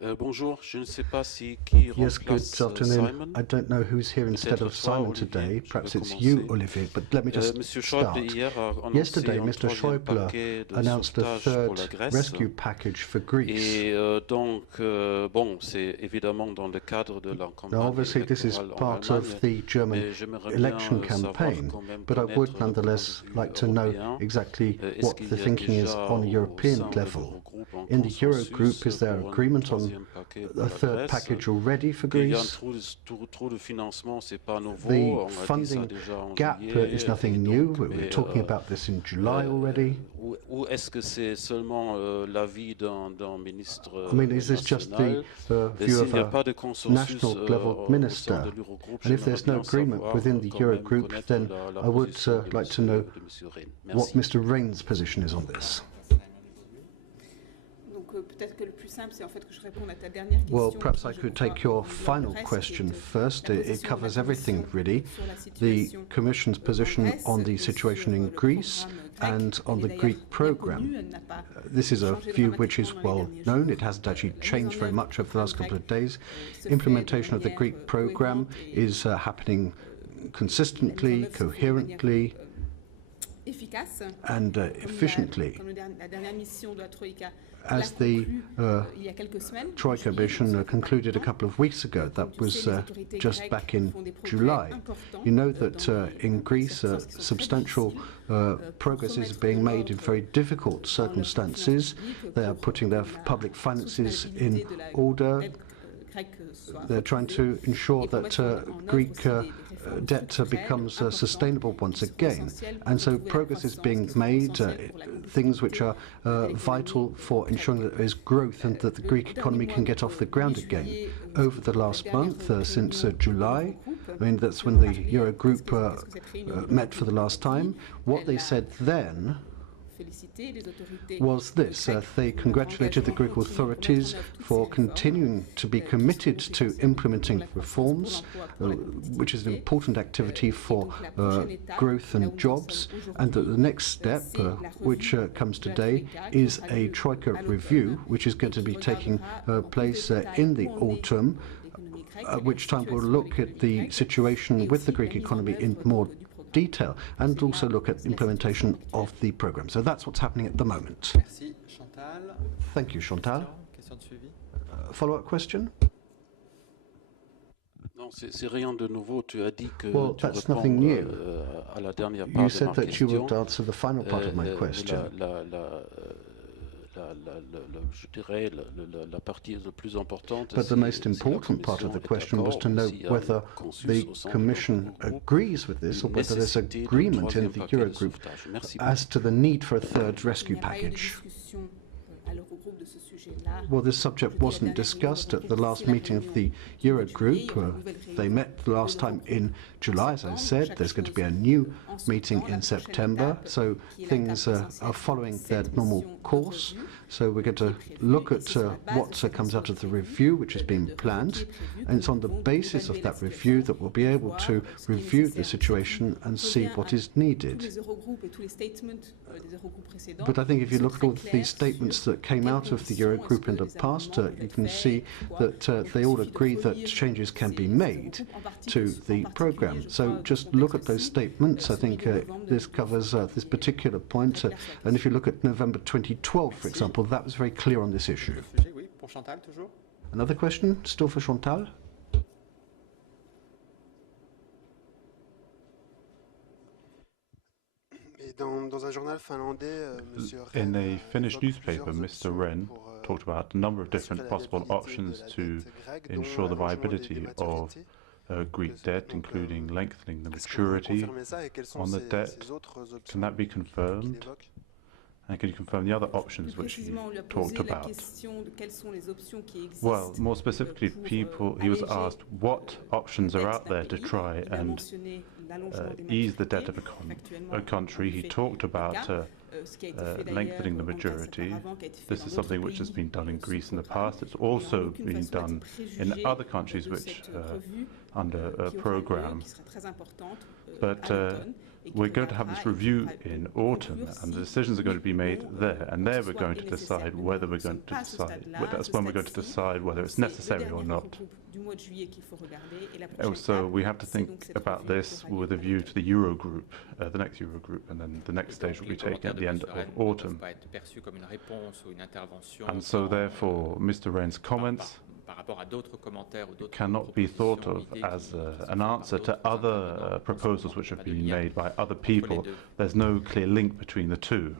Bonjour, je ne sais pas si qui Yes, good remplace afternoon. Simon. I don't know who's here instead of Simon today. Perhaps it's you, Olivier, but let me just Monsieur start. Schäuble hier a annoncé Yesterday, un Mr. troisième Schäuble paquet de announced a sauvetage pour la third Grèce. rescue package for Greece. Et donc, bon, c'est évidemment dans le cadre de la Now, campagne obviously, this is électorale en part Allemagne, of the German mais j'aimerais election bien savoir campaign, quand même but I would connaître le point nonetheless de vue like to know européen. exactly Est-ce what qu'il the y a thinking is déjà on a au European sein de level. l'Eurogroupe un In the consensus Eurogroup, is there pour un agreement on troisième paquet pour a la third Grèce? package already for Il y a Greece? trop de financement, c'est pas nouveau. The On a dit ça funding déjà en gap juillet. is nothing Et new. donc, We were talking about this in July already. Ou est-ce que c'est seulement l'avis d'un ministre I mean, is this just the view of S'il n'y a a pas de consensus national level au sein minister? de l'Eurogroupe, And if there's no j'aimerais bien agreement savoir within the quand même Eurogroup, connaître then la I would position de like to know monsieur Rehn. what Merci. Mr. Rehn's position is on this. Well, perhaps I could take your final question first. It covers everything, really. The Commission's position on the situation in Greece and on the Greek programme. This is a view which is well known. It hasn't actually changed very much over the last couple of days. Implementation of the Greek programme is happening consistently, coherently, and efficiently. As the Troika mission concluded a couple of weeks ago, that was just back in July. You know that in Greece substantial progress is being made in very difficult circumstances. They are putting their public finances in order. They're trying to ensure that Greek debt becomes sustainable once again. And so progress is being made, things which are vital for ensuring that there is growth and that the Greek economy can get off the ground again. Over the last month, since July, I mean, that's when the Eurogroup met for the last time, what they said then was this. They congratulated the Greek authorities for continuing to be committed to implementing reforms, which is an important activity for growth and jobs, and that the next step, which comes today, is a Troika review, which is going to be taking place in the autumn, at which time we'll look at the situation with the Greek economy in more detail and also look at implementation of the programme. So that's what's happening at the moment. Merci, Chantal. Thank you, Chantal. Question suivie. Follow-up question? Non, c'est rien de nouveau. Tu as dit que Well, tu that's nothing new. à la dernière part You de said ma that you question. would answer the final part of my question. Je dirais la partie la plus importante. But the most important part of the question was to know whether the Commission agrees with this or whether there's agreement in the Eurogroup as to the need for a third rescue package. Well, this subject wasn't discussed at the last meeting of the Eurogroup. They met the last time in July, as I said. There's going to be a new meeting in September, so things are following their normal course. So we're going to look at what comes out of the review, which has been planned, and it's on the basis of that review that we'll be able to review the situation and see what is needed. But I think if you look at all the statements that came out of the Eurogroup in the past, you can see that they all agree that changes can be made to the programme. So just look at those statements. I think this covers this particular point. And if you look at November 2012, for example, that was very clear on this issue. Another question, still for Chantal? In a Finnish newspaper, Mr. Ren talked about a number of different possible options to ensure the viability of Greek debt, including lengthening the maturity on the debt. Can that be confirmed? And can you confirm the other options which he talked about? Well, more specifically, he was asked what options are out there to try and ease the debt of a country. He talked about lengthening the maturity. This is something which has been done in Greece in the past. It's also been done in other countries which under a programme. But we're going to have this review in autumn, and the decisions are going to be made there, and there we're going to decide whether we're going to decide, that's when we're going to decide whether it's necessary or not. So we have to think about this with a view to the Eurogroup, the next Eurogroup, and then the next stage will be taken at the end of autumn. And so therefore, Mr. Ren's comments cannot be thought of as an answer to other proposals which have been made by other people. There's no clear link between the two.